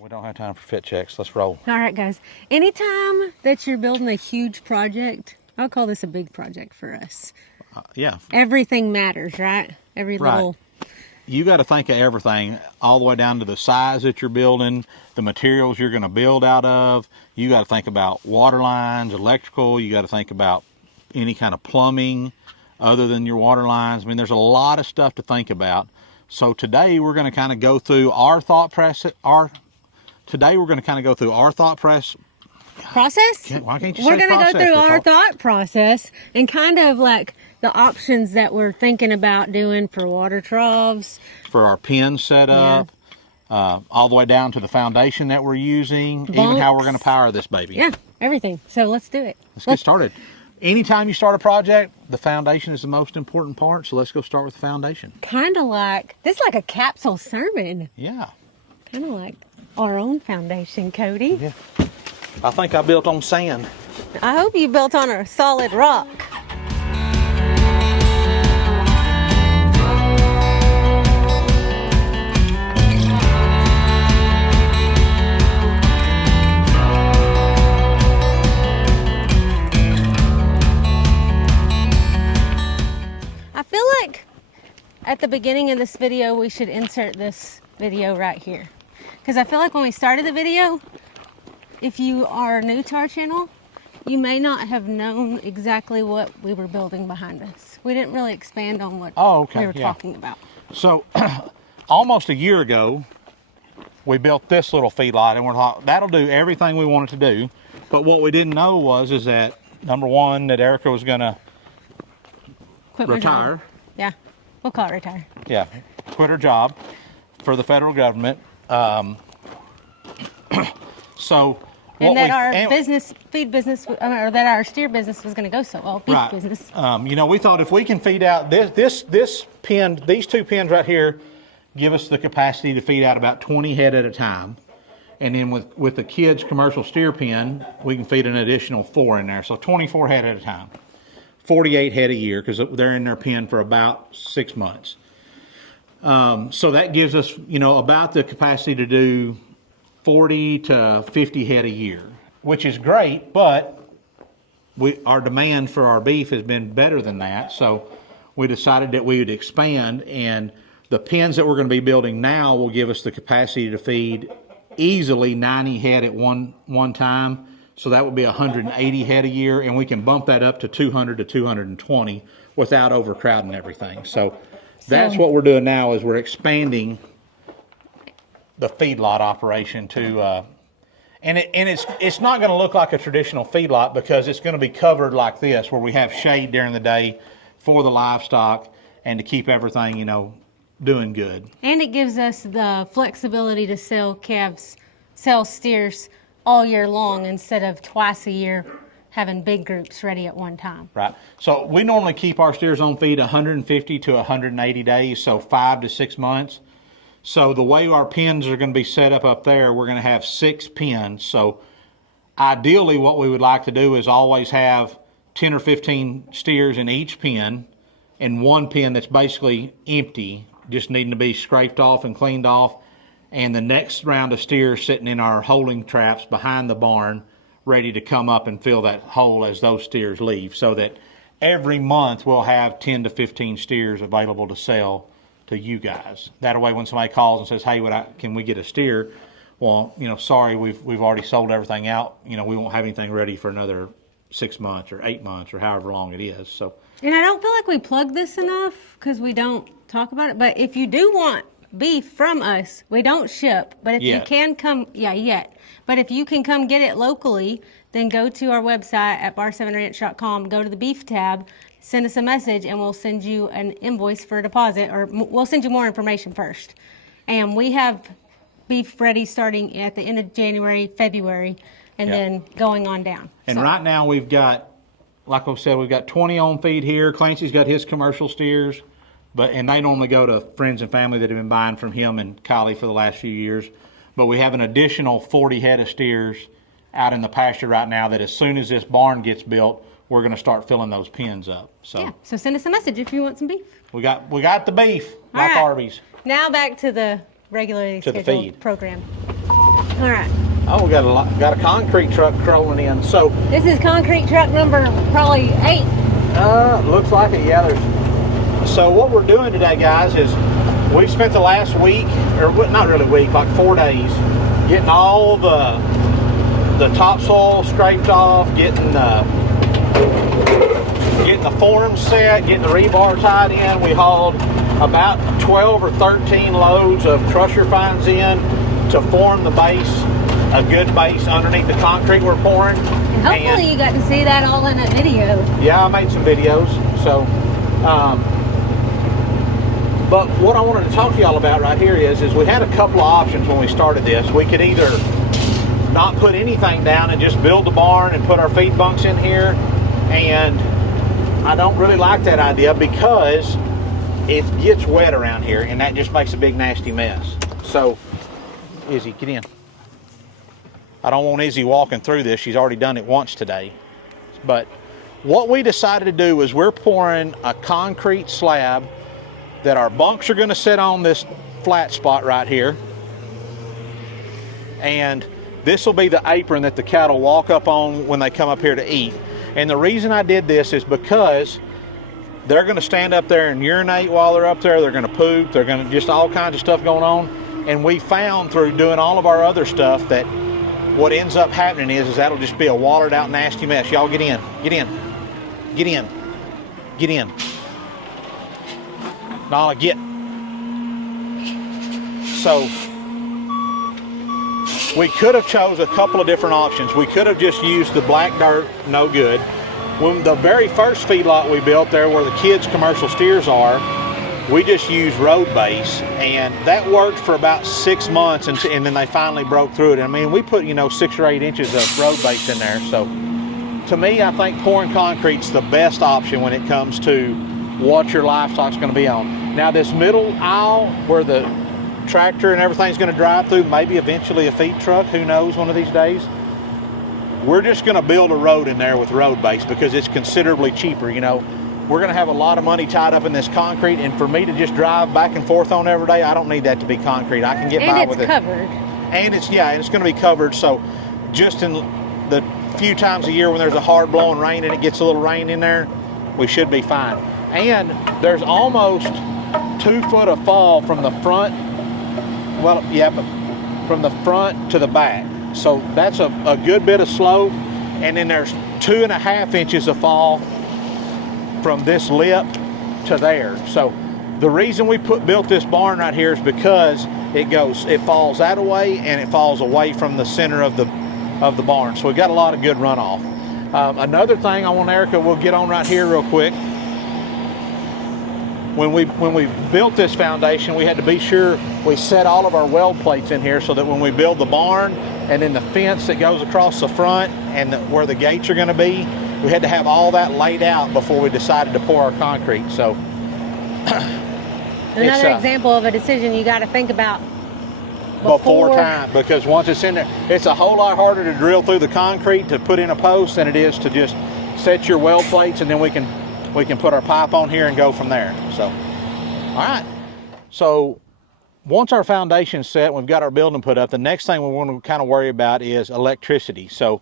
We don't have time for fit checks. Let's roll. All right, guys. Anytime that you're building a huge project, I'll call this a big project for us. Yeah. Everything matters, right? Every little. You got to think of everything, all the way down to the size that you're building, the materials you're going to build out of. You got to think about water lines, electrical. You got to think about any kind of plumbing other than your water lines. I mean, there's a lot of stuff to think about. So today we're going to kind of go through our thought process. Today we're going to kind of go through our thought process. Why can't you We're say going to process? go through our thought process and kind of like the options that we're thinking about doing for water troughs. For our pen setup, all the way down to the foundation that we're using, Bunks. even how we're going to power this baby. Yeah, everything. So let's do it. Let's get started. Anytime you start a project, the foundation is the most important part, so let's go start with the foundation. Kind of like, this is like a capsule sermon. Yeah. Kind of like our own foundation, Cody. Yeah. I think I built on sand. I hope you built on a solid rock. I feel like at the beginning of this video, we should insert this video right here. Because I feel like when we started the video, if you are new to our channel, you may not have known exactly what we were building behind us. We didn't really expand on what we were talking about. So, almost a year ago, we built this little feedlot, and we're thought that'll do everything we wanted to do. But what we didn't know is that, number one, that Erica was going to retire. Yeah, we'll call it retire. Yeah, quit her job for the federal government. And that our feed business, or that our steer business was going to go so well, beef business. You know, we thought if we can feed out this pen, these two pens right here, give us the capacity to feed out about 20 head at a time. And then with the kids' commercial steer pen, we can feed an additional 4 in there. So 24 head at a time. 48 head a year, because they're in their pen for about 6 months. So that gives us, you know, about the capacity to do 40 to 50 head a year, which is great, but our demand for our beef has been better than that. So we decided that we would expand, and the pens that we're going to be building now will give us the capacity to feed easily 90 head at one time. So that would be 180 head a year, and we can bump that up to 200 to 220 without overcrowding everything. So that's what we're doing now, is we're expanding the feedlot operation to, and it's not going to look like a traditional feedlot, because it's going to be covered like this, where we have shade during the day for the livestock and to keep everything, you know, doing good. And it gives us the flexibility to sell calves, sell steers all year long instead of twice a year having big groups ready at one time. Right. So we normally keep our steers on feed 150 to 180 days, so 5 to 6 months. So the way our pens are going to be set up there, we're going to have 6 pens. So ideally what we would like to do is always have 10 or 15 steers in each pen, and one pen that's basically empty, just needing to be scraped off and cleaned off, and the next round of steers sitting in our holding traps behind the barn, ready to come up and fill that hole as those steers leave, so that every month we'll have 10 to 15 steers available to sell to you guys. That way when somebody calls and says, hey, can we get a steer? Well, you know, sorry, we've already sold everything out. You know, we won't have anything ready for another 6 months or 8 months or however long it is. So. And I don't feel like we plug this enough, because we don't talk about it, but if you do want beef from us, we don't ship, but if you can come, but if you can come get it locally, then go to our website at bar7ranch.com, go to the beef tab, send us a message, and we'll send you an invoice for a deposit, or we'll send you more information first. And we have beef ready starting at the end of January, February, and then going on down. And right now we've got, like I said, we've got 20 on feed here. Clancy's got his commercial steers, and they normally go to friends and family that have been buying from him and Kylie for the last few years. But we have an additional 40 head of steers out in the pasture right now that as soon as this barn gets built, we're going to start filling those pens up. So so send us a message if you want some beef. We got the beef, like Arby's. Now back to the regularly scheduled program. All right. Oh, we got a concrete truck crawling in. So This is concrete truck number probably 8. looks like it. Yeah. So what we're doing today, guys, is we've spent the last week, or not really week, like 4 days, getting all the topsoil scraped off, getting the forms set, getting the rebar tied in. We hauled about 12 or 13 loads of crusher fines in to form the base, a good base underneath the concrete we're pouring. And hopefully you got to see that all in a video. Yeah, I made some videos. So, but what I wanted to talk to y'all about right here is we had a couple of options when we started this. We could either not put anything down and just build the barn and put our feed bunks in here, and I don't really like that idea because it gets wet around here and that just makes a big nasty mess. So, Izzy, get in. I don't want Izzy walking through this. She's already done it once today. But what we decided to do is we're pouring a concrete slab that our bunks are going to sit on this flat spot right here. And this will be the apron that the cattle walk up on when they come up here to eat. And the reason I did this is because they're going to stand up there and urinate while they're up there. They're going to poop. They're going to just all kinds of stuff going on. And we found through doing all of our other stuff that what ends up happening is that'll just be a watered out nasty mess. Y'all get in, get in, get in, get in. Nala, get. So we could have chose a couple of different options. We could have just used the black dirt, no good. When the very first feedlot we built there where the kids' commercial steers are, we just used road base, and that worked for about 6 months, and then they finally broke through it. I mean, we put 6 or 8 inches of road base in there. So to me, I think pouring concrete's the best option when it comes to what your livestock's going to be on. Now this middle aisle where the tractor and everything's going to drive through, maybe eventually a feed truck, who knows, one of these days. We're just going to build a road in there with road base because it's considerably cheaper. We're going to have a lot of money tied up in this concrete, and for me to just drive back and forth on every day, I don't need that to be concrete. I can get by with it. And it's covered. And it's going to be covered. So just in the few times a year when there's a hard blowing rain and it gets a little rain in there, we should be fine. And there's almost 2 foot of fall from the front. Well, yeah, but from the front to the back. So that's a good bit of slope. And then there's 2.5 inches of fall from this lip to there. So the reason we built this barn right here is because it falls that way and it falls away from the center of the barn. So we got a lot of good runoff. Another thing I want Erica, we'll get on right here real quick. When we built this foundation, we had to be sure we set all of our weld plates in here so that when we build the barn and then the fence that goes across the front and where the gates are going to be, we had to have all that laid out before we decided to pour our concrete. So another example of a decision you got to think about before time, because once it's in there, it's a whole lot harder to drill through the concrete to put in a post than it is to just set your weld plates, and then we can put our pipe on here and go from there. So, all right. So once our foundation's set and we've got our building put up, the next thing we want to kind of worry about is electricity. So,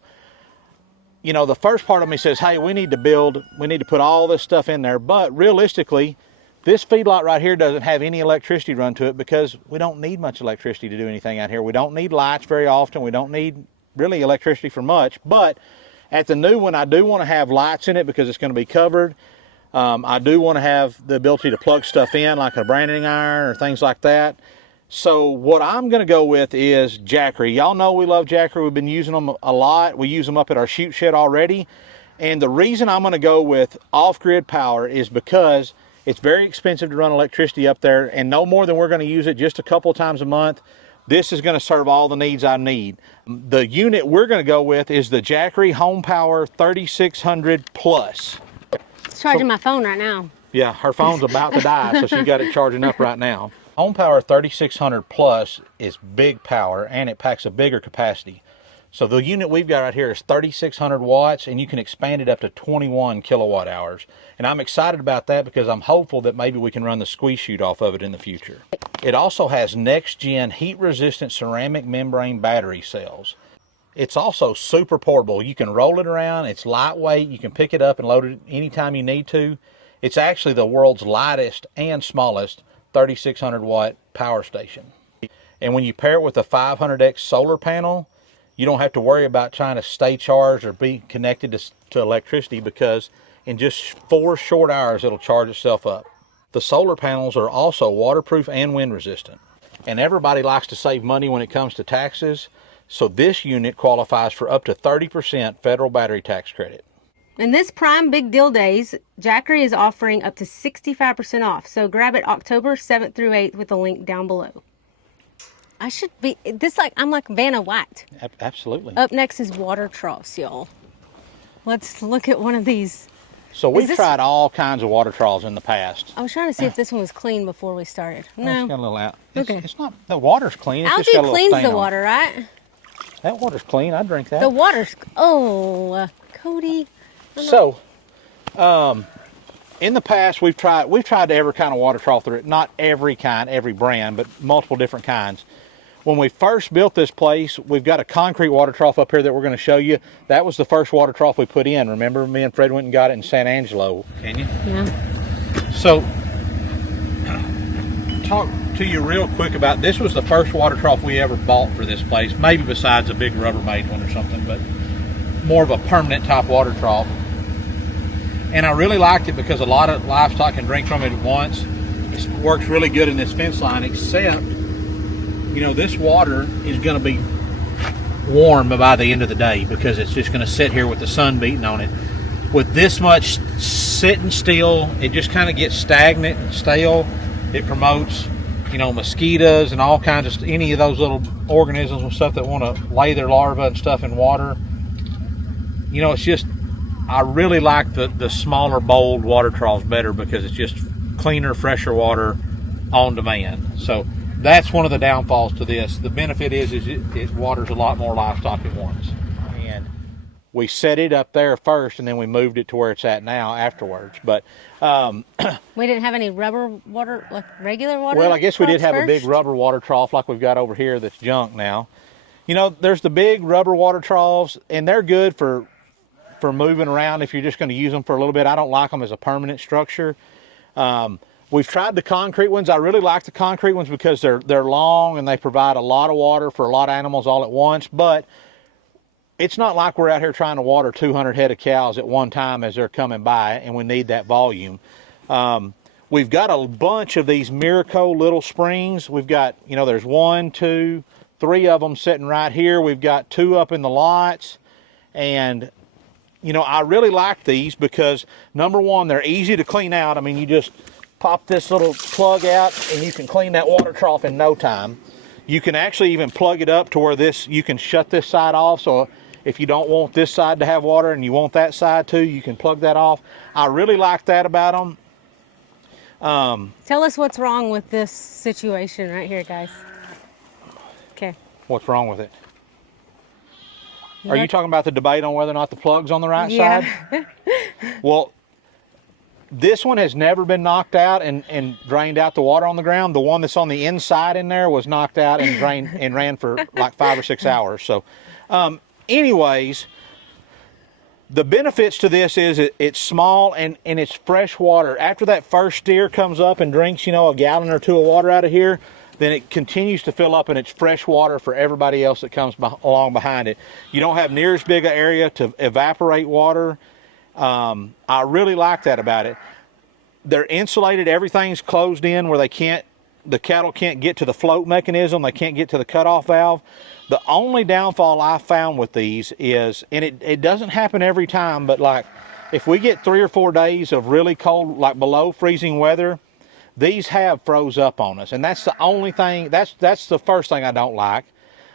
the first part of me says, hey, we need to put all this stuff in there. But realistically, this feedlot right here doesn't have any electricity run to it because we don't need much electricity to do anything out here. We don't need lights very often. We don't need really electricity for much. But at the new one, I do want to have lights in it because it's going to be covered. I do want to have the ability to plug stuff in like a branding iron or things like that. So what I'm going to go with is Jackery. Y'all know we love Jackery. We've been using them a lot. We use them up at our shoot shed already. And the reason I'm going to go with off-grid power is because it's very expensive to run electricity up there, and no more than we're going to use it just a couple of times a month. This is going to serve all the needs I need. The unit we're going to go with is the Jackery HomePower 3600 Plus. It's charging my phone right now. Yeah, her phone's about to die, so she got it charging up right now. HomePower 3600 Plus is big power, and it packs a bigger capacity. So the unit we've got right here is 3,600 watts, and you can expand it up to 21 kilowatt hours. And I'm excited about that because I'm hopeful that maybe we can run the squeeze chute off of it in the future. It also has next-gen heat-resistant ceramic membrane battery cells. It's also super portable. You can roll it around. It's lightweight. You can pick it up and load it anytime you need to. It's actually the world's lightest and smallest 3,600 watt power station. And when you pair it with a 500X solar panel, you don't have to worry about trying to stay charged or be connected to electricity, because in just 4 short hours it'll charge itself up. The solar panels are also waterproof and wind resistant. And everybody likes to save money when it comes to taxes, so this unit qualifies for up to 30% federal battery tax credit. In this Prime Big Deal Days, Jackery is offering up to 65% off. So grab it October 7th through 8th with the link down below. I should be, I'm like Vanna White. Absolutely. Up next is water troughs, y'all. Let's look at one of these. So we've tried all kinds of water troughs in the past. I was trying to see if this one was clean before we started. No. It's got a little out. Okay. It's not, the water's clean. It's Algae just got a little cleans stain the on it. water, right? That water's clean. I drink that. The water's, Cody. So, in the past, we've tried every kind of water trough through it. Not every kind, every brand, but multiple different kinds. When we first built this place, we've got a concrete water trough up here that we're going to show you. That was the first water trough we put in. Remember, me and Fred went and got it in San Angelo. Can you? Yeah. So, talk to you real quick about, this was the first water trough we ever bought for this place. Maybe besides a big Rubbermaid one or something, but more of a permanent type water trough. And I really liked it because a lot of livestock can drink from it at once. It works really good in this fence line, except, you know, this water is going to be warm by the end of the day because it's just going to sit here with the sun beating on it. With this much sitting still, it just kind of gets stagnant and stale. It promotes, you know, mosquitoes and all kinds of, any of those little organisms and stuff that want to lay their larvae and stuff in water. You know, it's just, I really like the smaller bowl water troughs better because it's just cleaner, fresher water on demand. So that's one of the downfalls to this. The benefit is it waters a lot more livestock at once. And we set it up there first, and then we moved it to where it's at now afterwards. But we didn't have any rubber water, like regular water. Well, I guess we did have first? a big rubber water trough like we've got over here that's junk now. You know, there's the big rubber water troughs, and they're good for moving around if you're just going to use them for a little bit. I don't like them as a permanent structure. We've tried the concrete ones. I really like the concrete ones because they're long and they provide a lot of water for a lot of animals all at once. But it's not like we're out here trying to water 200 head of cows at one time as they're coming by, and we need that volume. We've got a bunch of these Miracle little springs. We've got, you know, there's 1, 2, 3 of them sitting right here. We've got 2 up in the lots. And you know, I really like these because, number one, they're easy to clean out. I mean, you just pop this little plug out and you can clean that water trough in no time. You can actually even plug it up to where you can shut this side off. So if you don't want this side to have water and you want that side too, you can plug that off. I really like that about them. Tell us what's wrong with this situation right here, guys. Okay. What's wrong with it? Are you talking about the debate on whether or not the plug's on the right side? Well, this one has never been knocked out and drained out the water on the ground. The one that's on the inside in there was knocked out and drained and ran for like 5 or 6 hours. So anyways, the benefits to this is it's small and it's fresh water. After that first steer comes up and drinks, you know, a gallon or 2 of water out of here, then it continues to fill up and it's fresh water for everybody else that comes along behind it. You don't have near as big an area to evaporate water. I really like that about it. They're insulated, everything's closed in where the cattle can't get to the float mechanism, they can't get to the cutoff valve. The only downfall I found with these is, and it doesn't happen every time, but like if we get 3 or 4 days of really cold, like below freezing weather, these have froze up on us, and that's the only thing, that's the first thing I don't like.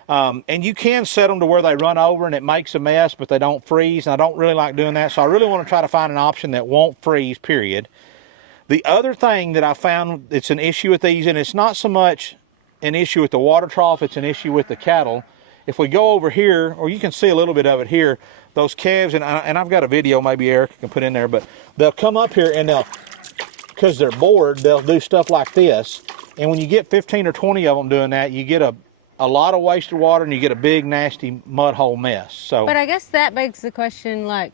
And you can set them to where they run over and it makes a mess, but they don't freeze, and I don't really like doing that, so I really want to try to find an option that won't freeze, period. The other thing that I found it's an issue with these, and it's not so much an issue with the water trough, it's an issue with the cattle, if we go over here, or you can see a little bit of it here, those calves, and I've got a video maybe Eric can put in there, but they'll come up here and they'll, because they're bored, they'll do stuff like this. And when you get 15 or 20 of them doing that, you get a lot of wasted water and you get a big, nasty mud hole mess. So, but I guess that begs the question, like,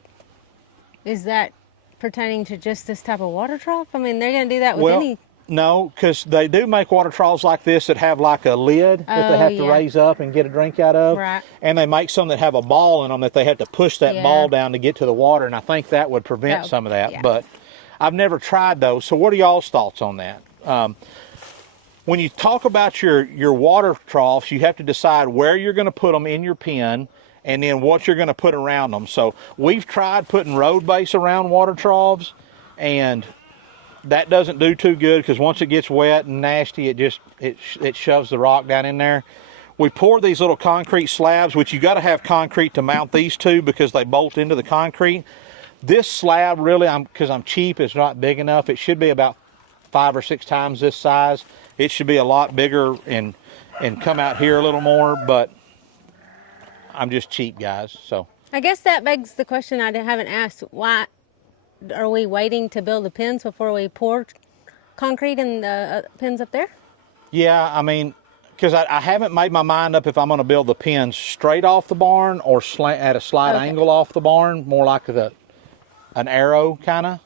is that pertaining to just this type of water trough? I mean, they're going to do that with any... No, because they do make water troughs like this that have like a lid that they have to raise up and get a drink out of. Right. And they make some that have a ball in them that they have to push that ball down to get to the water, and I think that would prevent some of that. But I've never tried those. So what are y'all's thoughts on that? When you talk about your water troughs, you have to decide where you're going to put them in your pen and then what you're going to put around them. So we've tried putting road base around water troughs, and that doesn't do too good, because once it gets wet and nasty, it shoves the rock down in there. We pour these little concrete slabs, which you got to have concrete to mount these to because they bolt into the concrete. This slab really, because I'm cheap, is not big enough. It should be about 5 or 6 times this size. It should be a lot bigger and come out here a little more, but I'm just cheap, guys. So I guess that begs the question I haven't asked. Why are we waiting to build the pens before we pour concrete in the pens up there? Yeah, I mean, because I haven't made my mind up if I'm going to build the pens straight off the barn or at a slight angle off the barn, more like an arrow kind of.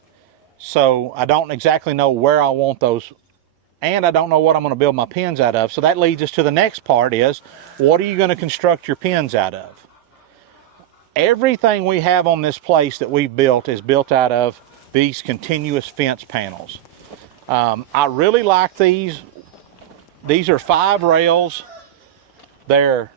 So I don't exactly know where I want those, and I don't know what I'm going to build my pens out of. So that leads us to the next part is, what are you going to construct your pens out of? Everything we have on this place that we've built is built out of these continuous fence panels. I really like these. These are 5 rails. They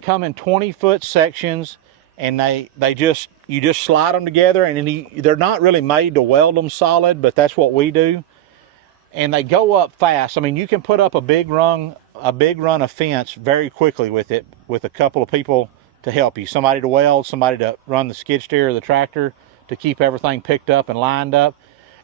come in 20-foot sections, and you just slide them together, and they're not really made to weld them solid, but that's what we do. And they go up fast. I mean, you can put up a big run of fence very quickly with it, with a couple of people to help you. Somebody to weld, somebody to run the skid steer or the tractor to keep everything picked up and lined up.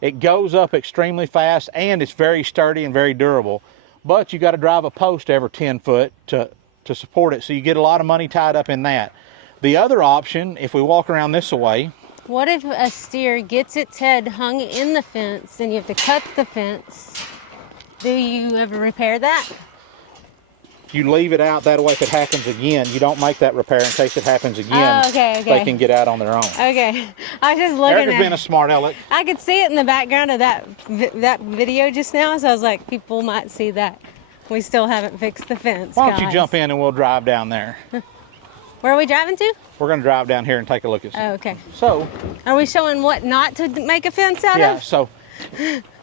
It goes up extremely fast, and it's very sturdy and very durable. But you got to drive a post every 10 foot to support it, so you get a lot of money tied up in that. The other option, if we walk around this way... What if a steer gets its head hung in the fence and you have to cut the fence? Do you ever repair that? You leave it out, that way if it happens again, you don't make that repair in case it happens again. Oh, okay. They can get out on their own. Okay. I was just looking Eric has been a smart aleck. I could see it in the background of that video just now, so I was like, people might see that. We still haven't fixed the fence, Why don't you jump in and we'll drive down there? Where are we driving to? We're going to drive down here and take a look at some. Oh, okay. So, are we showing what not to make a fence out of? Yeah, so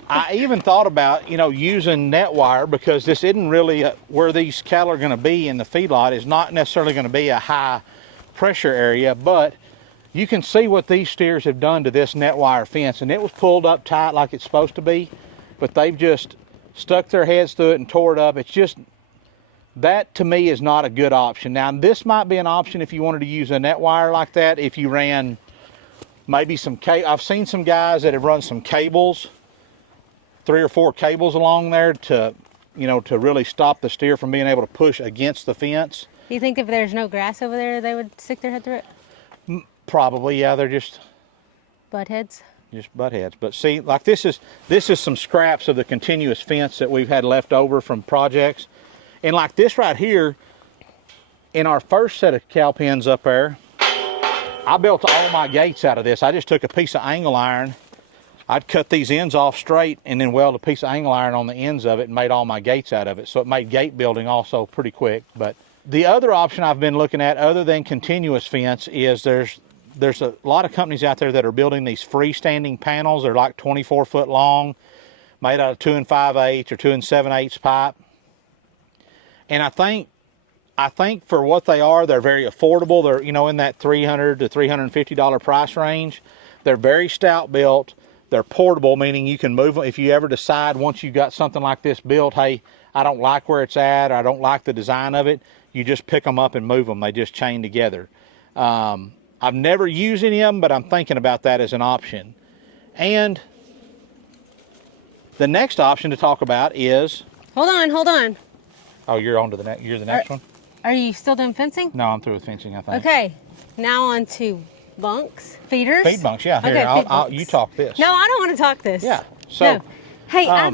I even thought about, using net wire, because this isn't really where these cattle are going to be in the feedlot. Is not necessarily going to be a high pressure area, but you can see what these steers have done to this net wire fence, and it was pulled up tight like it's supposed to be, but they've just stuck their heads through it and tore it up. It's just, that to me is not a good option. Now, this might be an option if you wanted to use a net wire like that, if you ran maybe I've seen some guys that have run some cables, 3 or 4 cables along there to really stop the steer from being able to push against the fence. Do you think if there's no grass over there, they would stick their head through it? Probably, yeah. They're just butt heads. Just butt heads. But see, like this is some scraps of the continuous fence that we've had left over from projects. And like this right here, in our first set of cow pens up there, I built all my gates out of this. I just took a piece of angle iron. I'd cut these ends off straight and then weld a piece of angle iron on the ends of it and made all my gates out of it. So it made gate building also pretty quick. But the other option I've been looking at, other than continuous fence, is there's a lot of companies out there that are building these freestanding panels. They're like 24 foot long, made out of 2 5/8 or 2 7/8 pipe. And I think for what they are, they're very affordable. They're, in that $300 to $350 price range. They're very stout built. They're portable, meaning you can move them. If you ever decide once you've got something like this built, hey, I don't like where it's at, or I don't like the design of it, you just pick them up and move them. They just chain together. I've never used any of them, but I'm thinking about that as an option. And the next option to talk about is... Hold on. Oh, you're on to you're the next one? Are you still doing fencing? No, I'm through with fencing, I think. Okay, now on to bunks, feeders. Feed bunks, yeah. Here, Okay, you talk this. No, I don't want to talk this. Yeah. So, no. Hey, I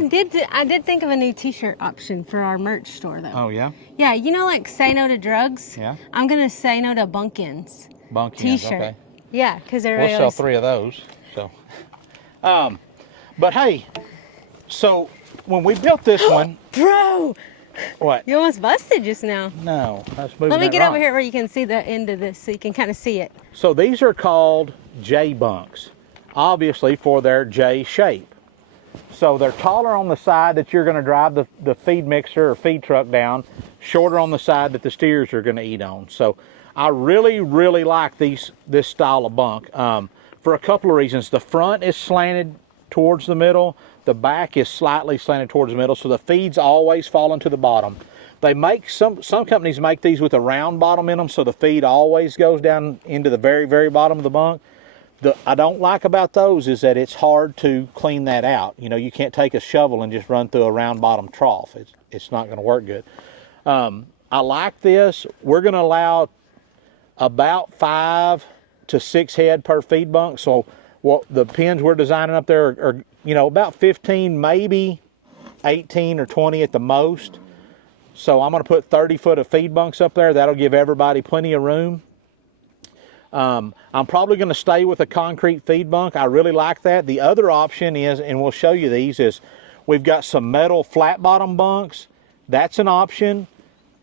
did think of a new T-shirt option for our merch store, though. Oh, yeah? Yeah, you know, like say no to drugs? Yeah. I'm going to say no to bunk-ins. Bunk-ins, T-shirt. okay. Yeah, because We'll sell 3 of those. So, but hey, so when we built this one... Bro! What? You almost busted just now. No, that's moving. Let me that get right. over here where you can see the end of this so you can kind of see it. So these are called J bunks, obviously for their J shape. So they're taller on the side that you're going to drive the feed mixer or feed truck down, shorter on the side that the steers are going to eat on. So I really, really like this style of bunk for a couple of reasons. The front is slanted towards the middle. The back is slightly slanted towards the middle, so the feed's always falling to the bottom. They make some companies make these with a round bottom in them, so the feed always goes down into the very, very bottom of the bunk. I don't like about those is that it's hard to clean that out. You know, you can't take a shovel and just run through a round bottom trough. It's not going to work good. I like this. We're going to allow about 5 to 6 head per feed bunk. So what the pens we're designing up there are you know, about 15, maybe 18 or 20 at the most. So I'm going to put 30 foot of feed bunks up there. That'll give everybody plenty of room. I'm probably going to stay with a concrete feed bunk. I really like that. The other option is, and we'll show you these, is we've got some metal flat bottom bunks. That's an option.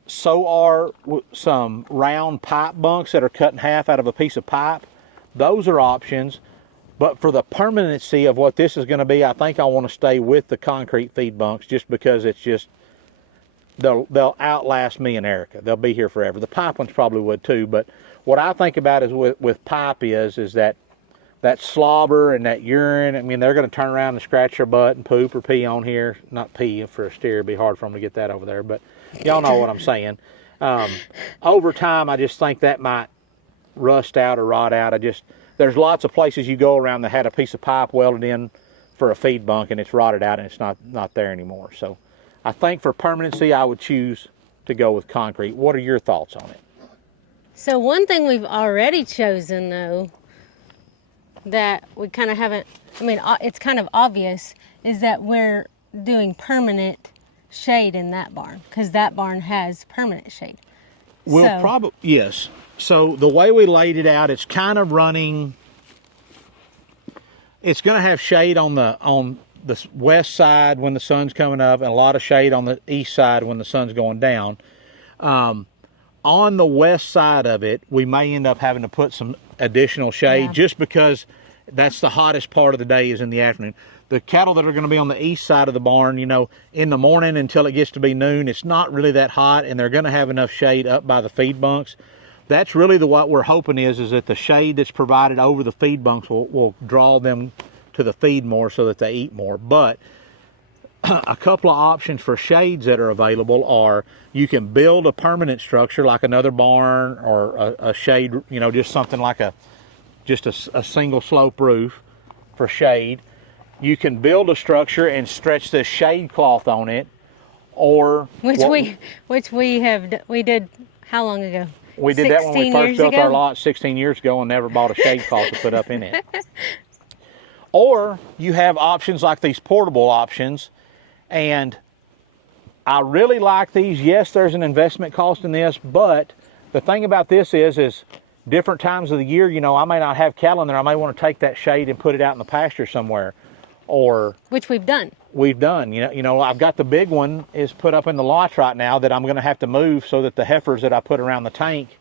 So are some round pipe bunks that are cut in half out of a piece of pipe. Those are options. But for the permanency of what this is going to be, I think I want to stay with the concrete feed bunks just because it's just, they'll outlast me and Erica. They'll be here forever. The pipe ones probably would too, but what I think about is with pipe is that slobber and that urine, I mean, they're going to turn around and scratch their butt and poop or pee on here. Not pee for a steer. It'd be hard for them to get that over there, but y'all know what I'm saying. Over time, I just think that might rust out or rot out. There's lots of places you go around that had a piece of pipe welded in for a feed bunk and it's rotted out and it's not there anymore. So I think for permanency, I would choose to go with concrete. What are your thoughts on it? So one thing we've already chosen, though, that we kind of haven't, I mean, it's kind of obvious, is that we're doing permanent shade in that barn because that barn has permanent shade. We'll probably, yes. So the way we laid it out, it's kind of running, it's going to have shade on the west side when the sun's coming up and a lot of shade on the east side when the sun's going down. On the west side of it, we may end up having to put some additional shade just because that's the hottest part of the day is in the afternoon. The cattle that are going to be on the east side of the barn, you know, in the morning until it gets to be noon, it's not really that hot and they're going to have enough shade up by the feed bunks. That's really what we're hoping is that the shade that's provided over the feed bunks will draw them to the feed more so that they eat more. But a couple of options for shades that are available are you can build a permanent structure like another barn or a shade, you know, just something like a single slope roof for shade. You can build a structure and stretch the shade cloth on it, or we did how long ago? We did that when we first built our lot 16 years ago and never bought a shade cloth to put up in it. Or you have options like these portable options, and I really like these. Yes, there's an investment cost in this, but the thing about this is different times of the year, you know, I may not have cattle in there. I may want to take that shade and put it out in the pasture somewhere. Or which we've done. You know, I've got the big one is put up in the lots right now that I'm going to have to move so that the heifers that I put around the tank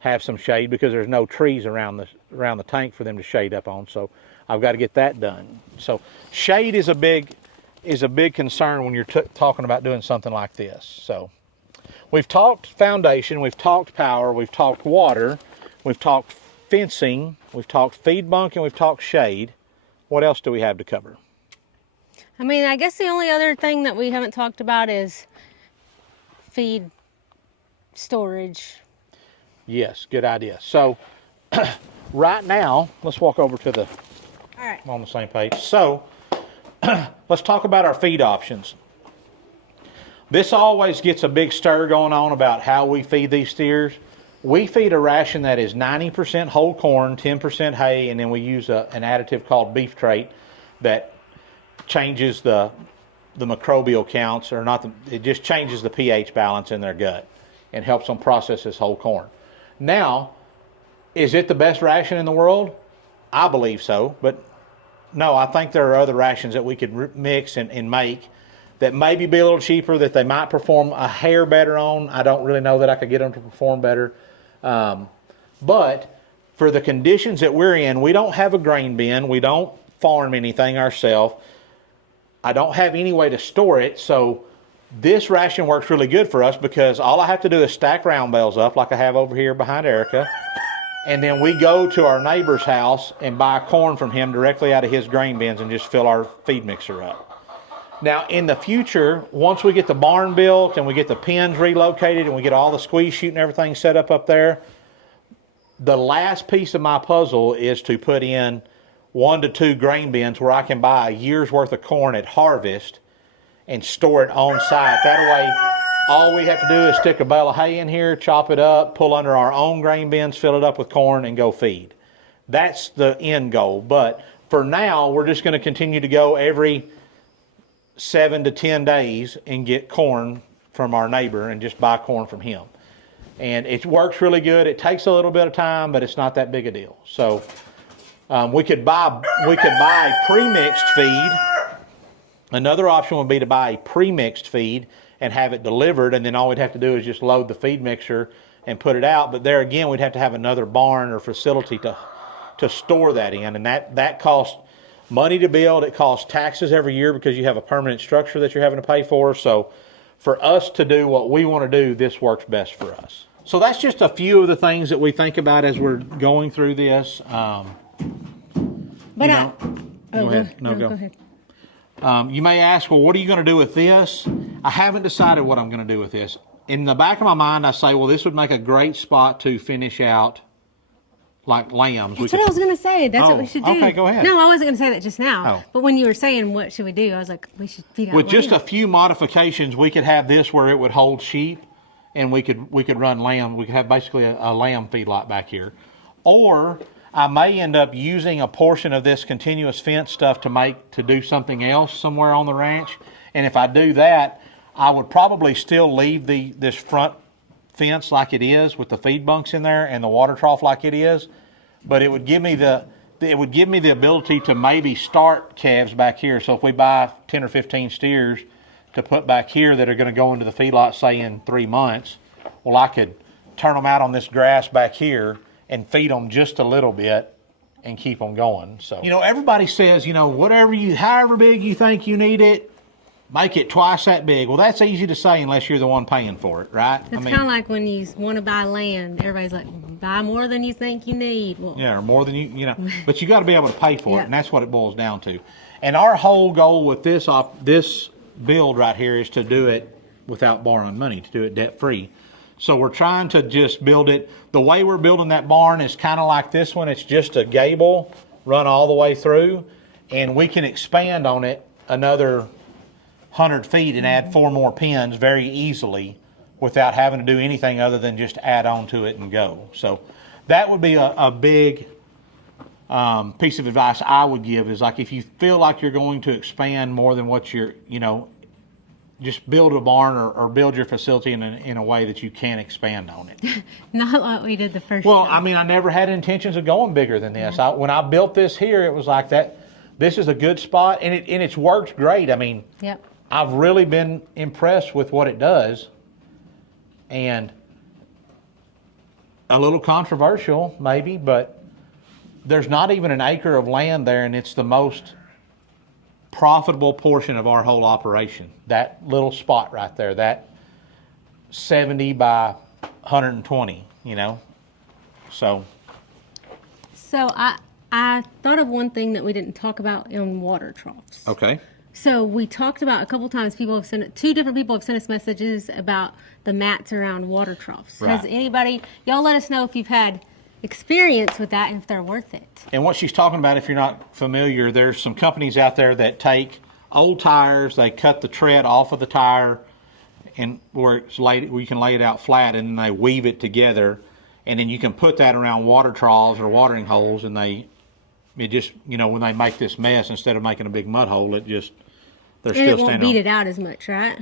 have some shade because there's no trees around the tank for them to shade up on. So I've got to get that done. So shade is a big concern when you're talking about doing something like this. So we've talked foundation, we've talked power, we've talked water, we've talked fencing, we've talked feed bunk, and we've talked shade. What else do we have to cover? I mean, I guess the only other thing that we haven't talked about is feed storage. Yes, good idea. So right now, let's walk over to the, all right, on the same page. So let's talk about our feed options. This always gets a big stir going on about how we feed these steers. We feed a ration that is 90% whole corn, 10% hay, and then we use an additive called beef trait that changes the microbial counts, or not, it just changes the pH balance in their gut and helps them process this whole corn. Now, is it the best ration in the world? I believe so, but no, I think there are other rations that we could mix and make that maybe be a little cheaper, that they might perform a hair better on. I don't really know that I could get them to perform better. But for the conditions that we're in, we don't have a grain bin. We don't farm anything ourselves. I don't have any way to store it. So this ration works really good for us because all I have to do is stack round bales up like I have over here behind Erica. And then we go to our neighbor's house and buy corn from him directly out of his grain bins and just fill our feed mixer up. Now, in the future, once we get the barn built and we get the pens relocated and we get all the squeeze chute and everything set up there, the last piece of my puzzle is to put in 1 to 2 grain bins where I can buy a year's worth of corn at harvest and store it on site. That way, all we have to do is stick a bale of hay in here, chop it up, pull under our own grain bins, fill it up with corn, and go feed. That's the end goal. But for now, we're just going to continue to go every 7 to 10 days and get corn from our neighbor and just buy corn from him. And it works really good. It takes a little bit of time, but it's not that big a deal. So we could buy pre-mixed feed. Another option would be to buy a pre-mixed feed and have it delivered, and then all we'd have to do is just load the feed mixer and put it out. But there again, we'd have to have another barn or facility to store that in, and that costs money to build. It costs taxes every year because you have a permanent structure that you're having to pay for. So for us to do what we want to do, this works best for us. So that's just a few of the things that we think about as we're going through this. But go ahead. Go ahead. You may ask, well, what are you going to do with this? I haven't decided what I'm going to do with this. In the back of my mind, I say, well, this would make a great spot to finish out like lambs. That's what I was going to say. That's what we should do. Okay, go ahead. No, I wasn't going to say that just now. Oh. But when you were saying what should we do, I was like, we should feed out With just a lambs. few modifications, we could have this where it would hold sheep, and we could run lamb. We could have basically a lamb feedlot back here. Or I may end up using a portion of this continuous fence stuff to do something else somewhere on the ranch. And if I do that, I would probably still leave this front fence like it is with the feed bunks in there and the water trough like it is, but it would give me the ability to maybe start calves back here. So if we buy 10 or 15 steers to put back here that are going to go into the feedlot, say in 3 months, well, I could turn them out on this grass back here and feed them just a little bit and keep them going. So, everybody says, however big you think you need it, make it twice that big. Well, that's easy to say unless you're the one paying for it, right? It's kind of like when you want to buy land. Everybody's like, buy more than you think you need. Well, yeah, or more than but you got to be able to pay for it, and that's what it boils down to. And our whole goal with this build right here is to do it without borrowing money, to do it debt-free. So we're trying to just build it. The way we're building that barn is kind of like this one. It's just a gable run all the way through, and we can expand on it another 100 feet and add 4 more pens very easily without having to do anything other than just add on to it and go. So that would be a big piece of advice I would give, is like, if you feel like you're going to expand more than what you're, just build a barn or build your facility in a way that you can expand on it. not like we did the first Well, time. I never had intentions of going bigger than this. When I built this here, it was like that. This is a good spot, and it's worked great. Yep. I've really been impressed with what it does, and a little controversial maybe, but there's not even an acre of land there, and it's the most profitable portion of our whole operation. That little spot right there, that 70 by 120, So I thought of one thing that we didn't talk about in water troughs. Okay. So we talked about a couple times, two different people have sent us messages about the mats around water troughs. Right. Has anybody, y'all let us know if you've had experience with that and if they're worth it. And what she's talking about, if you're not familiar, there's some companies out there that take old tires, they cut the tread off of the tire, and where it's laid, where you can lay it out flat, and then they weave it together, and then you can put that around water troughs or watering holes, and it just, you know, when they make this mess, instead of making a big mud hole, it just, they're And still it won't standing beat on. it out as much, right?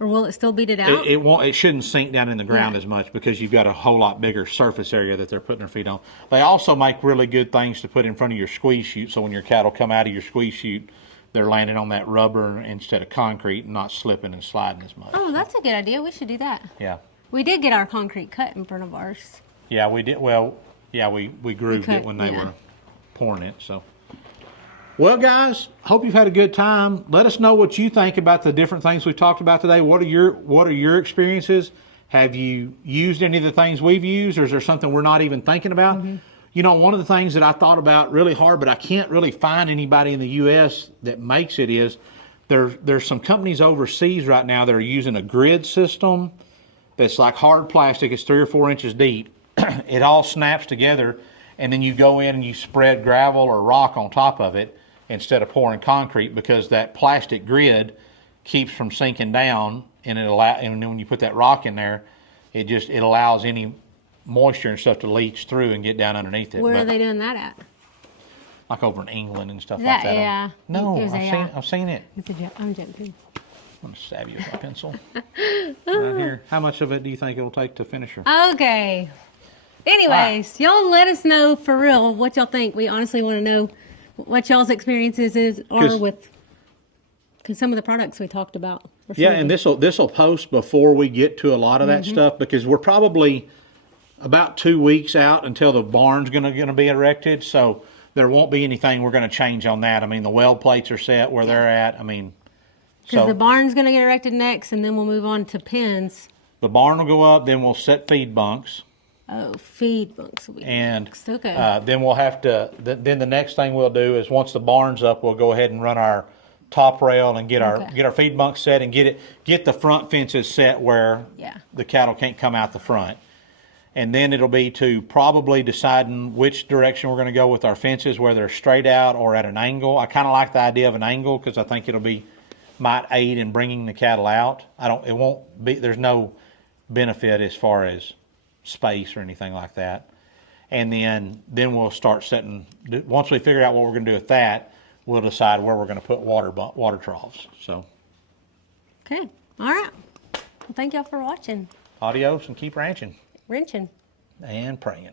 Or will it still beat it out? It won't. It shouldn't sink down in the ground Yeah. as much because you've got a whole lot bigger surface area that they're putting their feet on. They also make really good things to put in front of your squeeze chute, so when your cattle come out of your squeeze chute, they're landing on that rubber instead of concrete and not slipping and sliding as much. Oh, that's a good idea. We should do that. Yeah. We did get our concrete cut in front of ours. Yeah, we did. Well, yeah, we grooved cut, it when they yeah. were pouring it. So, well, guys, hope you've had a good time. Let us know what you think about the different things we've talked about today. What are your experiences? Have you used any of the things we've used, or is there something we're not even thinking about? Mm-hmm. You know, one of the things that I thought about really hard, but I can't really find anybody in the U.S. that makes it, is there's some companies overseas right now that are using a grid system that's like hard plastic. It's 3 or 4 inches deep. It all snaps together, and then you go in and you spread gravel or rock on top of it instead of pouring concrete, because that plastic grid keeps from sinking down, and and then when you put that rock in there, it allows any moisture and stuff to leach through and get down underneath it. Where are But they doing that at? like over in England and stuff Is like that that. yeah? No, It was I've seen it. It's a joke. I'm joking. I'm gonna stab you with my pencil right here. How much of it do you think it'll take to finish her? Okay. Anyways, y'all let us know for real what y'all think. We honestly want to know what y'all's experiences are with some of the products we talked about. Yeah, and this will post before we get to a lot of that stuff, because we're probably about 2 weeks out until the barn's gonna be erected. So there won't be anything we're gonna change on that. I mean, the weld plates are set where they're at. I mean, Because the barn's going to get erected next, and then we'll move on to pens. the barn will go up, then we'll set feed bunks. Oh, feed bunks will be And next. Okay. then we'll have to. Then the next thing we'll do is, once the barn's up, we'll go ahead and run our top rail and get our feed bunks set and get the front fences set where the cattle can't come out the front. And then it'll be to probably deciding which direction we're going to go with our fences, whether they're straight out or at an angle. I kind of like the idea of an angle because I think might aid in bringing the cattle out. It won't be. There's no benefit as far as space or anything like that. And then we'll start setting. Once we figure out what we're going to do with that, we'll decide where we're going to put water troughs. So. Okay. All right. Well, thank y'all for watching. Adios and keep ranching. Wrenching. And praying.